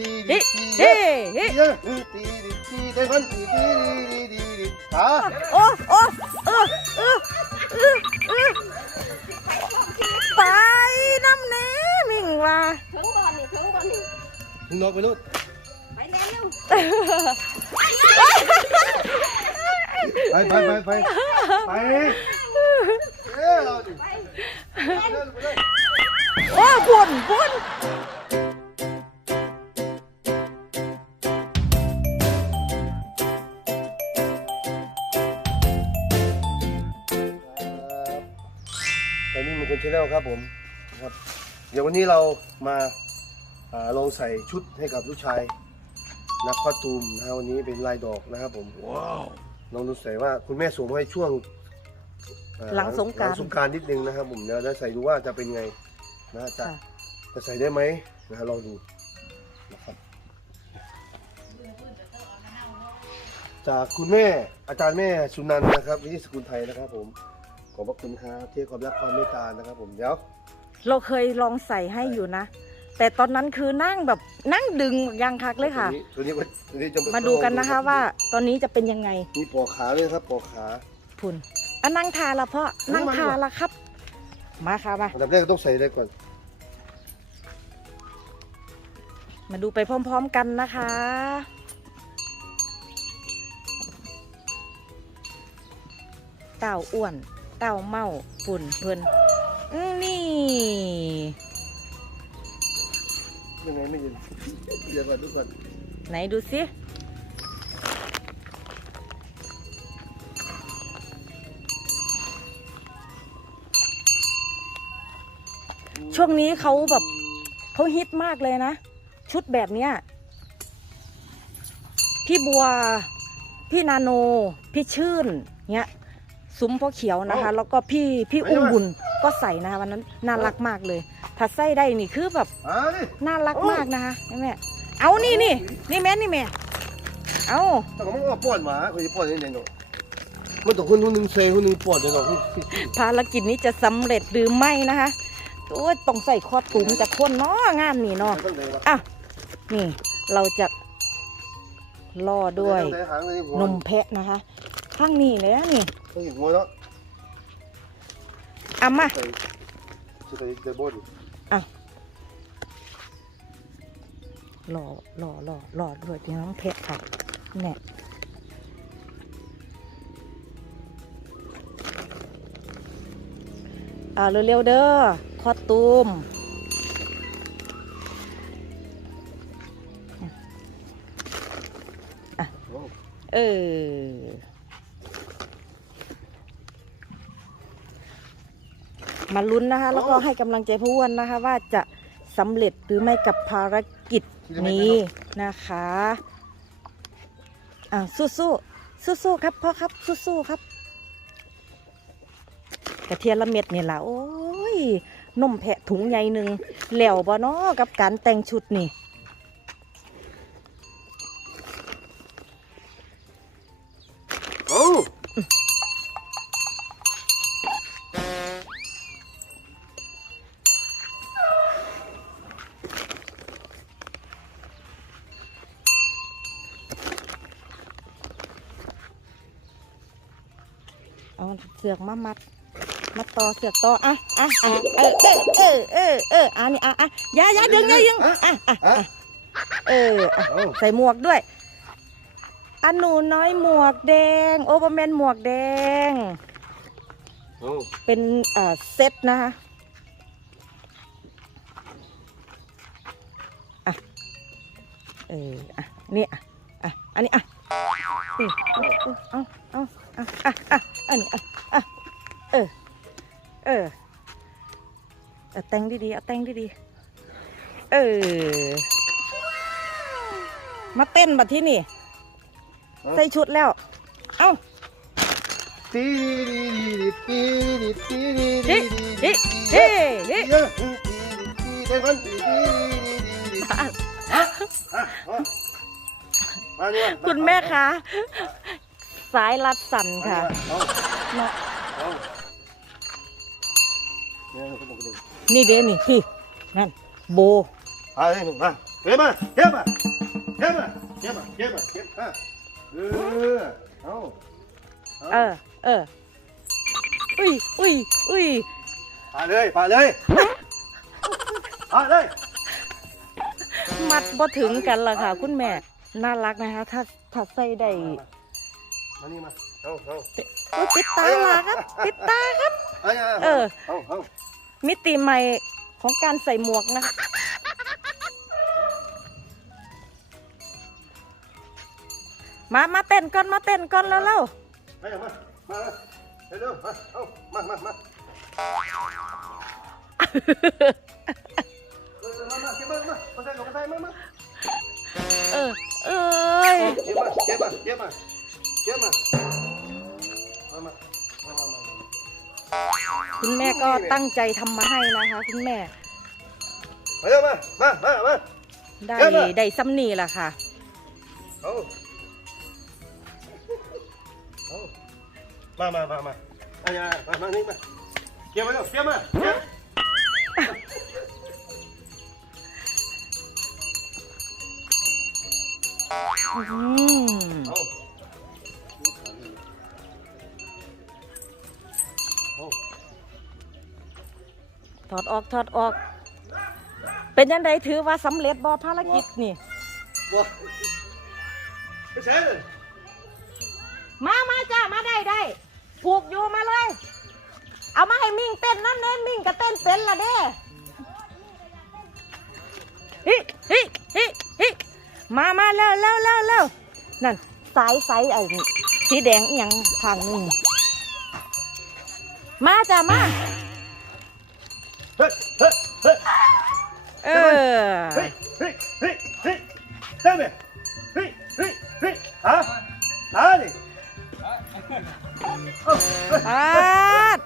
ดีเฮ้ดีเฮ้เฮ้ดีดีดีดีเด็กคนดีดีดีดีดีขาโอ้โอ้เออเออเออเออไปน้ำเน้มิงว่าถึงบอลนี่ถึงบอลนี่มึงนอกไปนู่นไปเร็วไปไปไปไปไปเอ้ยเราดิไปเดินไปเลยโอ้บุญบุญไปนี่ มันคนชาแนลครับผมนะครับเดี๋ยววันนี้เรามาอ่าลองใส่ชุดให้กับลูกชายนักคอสตูมนะฮะวันนี้เป็นลายดอกนะครับผมว้าวลองดูใส่ว่าคุณแม่ส่งให้ช่วงอ่าหลังสงกรารหลังสงกรารนิดนึงนะครับผมเดี๋ยวจะใส่ดูว่าจะเป็นไงนะฮะจะจะใส่ได้ไหมนะฮะลองดูนะครับจากคุณแม่อาจารย์แม่สุนันท์นะครับวิทยสกุลไทยนะครับผม ขอบพระคุณครับที่ให้ความรักความเมตตานะครับ ผมเดี๋ยวเราเคยลองใส่ให้อยู่นะ แต่ตอนนั้นคือนั่งแบบนั่งดึงยังคักเลยค่ะ ตัวนี้ตัวนี้จะมาดูกันนะคะว่าตอนนี้จะเป็นยังไงมีปอกขาเลยครับปอกขาพุ่นอะนั่งทาละพ่อนั่งทาละครับ มาค่ะมาอันดับแรกก็ต้องใส่ได้ก่อน มาดูไปพร้อม ๆกันนะคะเต่าอ้วนเต่าเมาปุ่นเพิ่นอื้อนี่ยังไงไม่ยินเดี๋ยวก่อนดูก่อนไหนดูสิช่วงนี้เขาแบบเขาฮิตมากเลยนะ ชุดแบบเนี้ยพี่บัว พี่นาโน พี่ชื่นเนี้ย ซุ้มพ่อเขียวนะคะ แล้วก็พี่พี่อุ้มบุญก็ใส่นะคะวันนั้นน่ารักมากเลยถ้าใส่ได้นี่คือแบบอ่านี่น่ารักมากนะคะแม่เอานี่นี่นี่แม่นี่แม่เอาแต่ก็มันก็ป้อนหมาเขาจะป้อนยังไงเนาะมันต้องคนคนหนึงเซคนหนึงป้อนเดี๋ยวเนาะภารกิจนี้จะสำเร็จหรือไม่นะคะโอ้ยต้องใส่คอตุ่มจากคนเนาะงานนี่เนาะต้องไหนวะอะนี่เราจะล่อด้วยต้องไหนหางเลยหัวนมแพะนะคะ ข้างนี้เลยนะนี่ต้องเห็นหัวเนาะเอามาใส่ใส่ใส่บนล่อล่อล่อล่อด้วยที่น้องแพะค่ะเนี่ยอ่าเร็วๆเด้อคอตุมโอ้เออ มาลุ้นนะคะ แล้วก็ให้กำลังใจผู้อ้วนนะคะ ว่าจะสำเร็จหรือไม่กับภารกิจนี้นะคะอ่าสู้สู้สู้สู้ๆครับพ่อครับสู้สู้ๆครับ กระเทียมละเม็ดนี่แหละโอ้ยนมแพะถุงใหญ่หนึ่งแหล้วบ่เนาะกับการแต่งชุดนี่ เอาเสือกมามัด มัดต่อเสือกต่ออะอะอะเออเออเออเออเอออะนี่อะอะอย่าอย่าดึงอย่าดึงอะอะอะอะเอออะโอ้ใส่หมวกด้วยอันหนูน้อยหมวกแดง โอเปอร์แมนหมวกแดงโอ้เป็นเอ่อเซตนะคะอะเอออะนี่อะอะอันนี้อะอือเอาเอาเอาเอาอะอะอันนี้อะอะเออ เออเอาแต่งดีๆเอาแต่งดีๆเออ มาเต้นบัดที่นี่ ใส่ชุดแล้ว เอ้าตีดีดีดีดีดีเฮ้ดีเฮ้ดีเฮ้เฮ้เยอะดีดีเด็กคนดีดีดีมาเนี่ยคุณแม่คะ สายรัดสันค่ะนะนี่เด้นี่พี่นั่นโบเอาเลยหนุ่มมาเก็บมาเก็บมาเก็บมาเก็บมาเก็บมาเก็บมาเออเอาเออเอออุ้ยอุ้ยอุ้ยพาเลยพาเลยพาเลยมัดบ่ถึงกันละค่ะ คุณแม่ น่ารักนะคะ ถ้าถ้าใส่ได้ มานี่มาเอาเอาโอ้ยปิดตาละครับ ปิดตาครับเอาเอาเออ เอาเอามิติใหม่ของการใส่หมวกนะคะมา มาเต้นก่อนมาเต้นก่อนแล้วเร็วไปเอามามาเร็วๆมาเอามามามาเออมามาเก็บมามามาใส่กับมาใส่มามาเออเอ้ยเก็บมาเก็บมาเก็บมา เก็บมามามามามามาคุณแม่ก็ตั้งใจทำมาให้นะคะคุณแม่ มาเร็วมามามามาได้เดี๋ยวนะได้ซ้ำนี่แหละค่ะ เอาเอามามามามาเอาอย่ามามานี่มาเก็บมาเร็วเก็บมาเก็บอืม เอาเอา ถอดออกถอดออก เป็นยังไงถือว่าสำเร็จบอภารกิจนี่บัวไม่ใช่เลยมามาจ้ามาได้ได้ผูกอยู่มาเลย เอามาให้มิ่งเต้นนั่นเน้นมิ่งก็เต้นเป็นละเด้ฮิฮิฮิฮิมามาเร็วเร็วเร็วเร็วนั่นสายสายไอ้สีแดงอหยังทางหนึงมาจ้ามา เออ เฮ้ยเฮ้ยเฮ้ยเฮ้ยได้ไหมเฮ้ยเฮ้ยเฮ้ยฮะฮะนี่เอาเฮ้ยปาด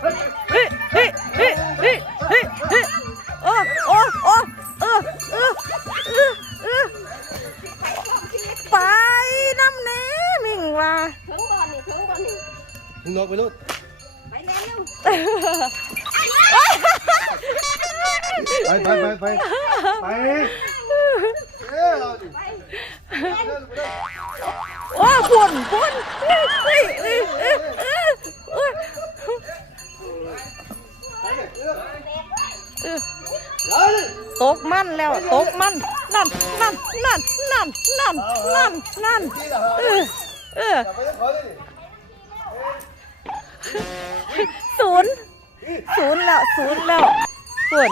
เฮ้ยเฮ้ยเฮ้ยเฮ้ยเฮ้ยเฮ้ยโอ้โอ้โอ้เออเออเออเออไปน้ำเน้มิงว่าถึงก่อนนี่ถึงก่อนนี่มึงนอกไปลูกไปแล้วเร็ว ไปไปไปไปไปเอ้ยเราดิไปเดินไปเดินโอ้ปุ่นปุ่นเฮ้ยเฮ้ยเฮ้ยเฮ้ยเฮ้ยเฮ้ยไปเลยเดินเออเดินตกมันแล้วตกมันนั่นนั่นนั่นนั่นนั่นนั่นนั่นเออเออศูนย์ศูนย์แล้วศูนย์แล้ว ส่วน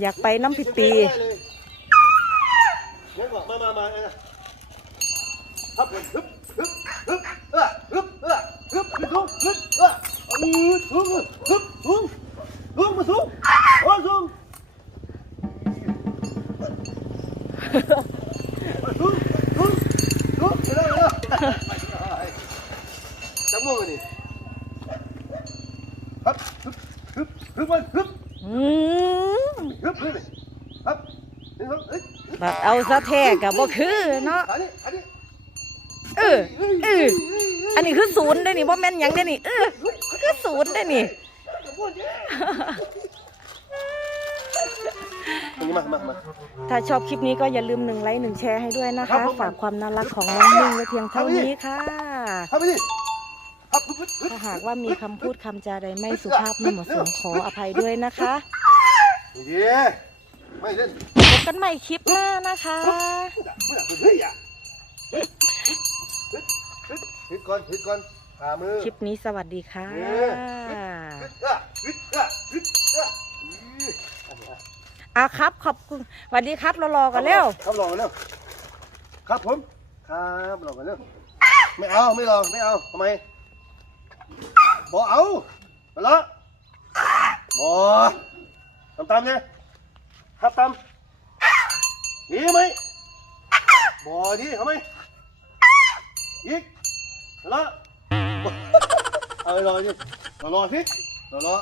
อยากไปน้ำปีปีเนบอกมามามาเอ้ยครับฮึบฮึบฮึบเออฮึบเออฮึบฮึบฮึบเอออือสูงฮึบสูงสูงมาสูงโอ้สูงมาสูงสูงสูงเร็วเร็วจับมือกันนี่ฮึบฮึบฮึบฮึบมันฮึบ อืม ฮึบฮึบฮึบนี่ ครับเอ้ยบัดเอาซะแท้กับบ่คือเนาะอันนี้อันนี้เออเอออันนี้คือศูนย์ได้นี่บ่แม่นหยังได้นี่เออคือศูนย์ได้นี่อันนี้มามามาถ้าชอบคลิปนี้ก็อย่าลืมหนึ่งไลค์หนึ่งแชร์ให้ด้วยนะครัคะบผมฝากความน่ารักของน้องนิ่งไว้เพียงเท่านี้ค่ะเข้าไปดิครับฮึบฮึบฮึบถ้าหากว่ามีคำพูดคำจาใดไม่สุภาพไม่เหมาะสมขออภัยด้วยนะคะดีไม่เล่นพบ กันใหม่คลิปหน้านะคะฮ้ยอะฮึดฮึดฮึดฮึดก่อนฮึดก่อนขามือคลิปนี้สวัสดีค่ะ อะครับ ขอบคุณสวัสดีครับเรารอกันเร็วครับรอกันเร็วครับผม ครับรอกันเร็วไม่เอาไม่รอไม่เอาทำไมบอเอาไปละบอตามตามๆเนี่ยครับตาม มีไหมบอดีทำไมอีกไปละเอาไปรอสิรอรอสิรอรอ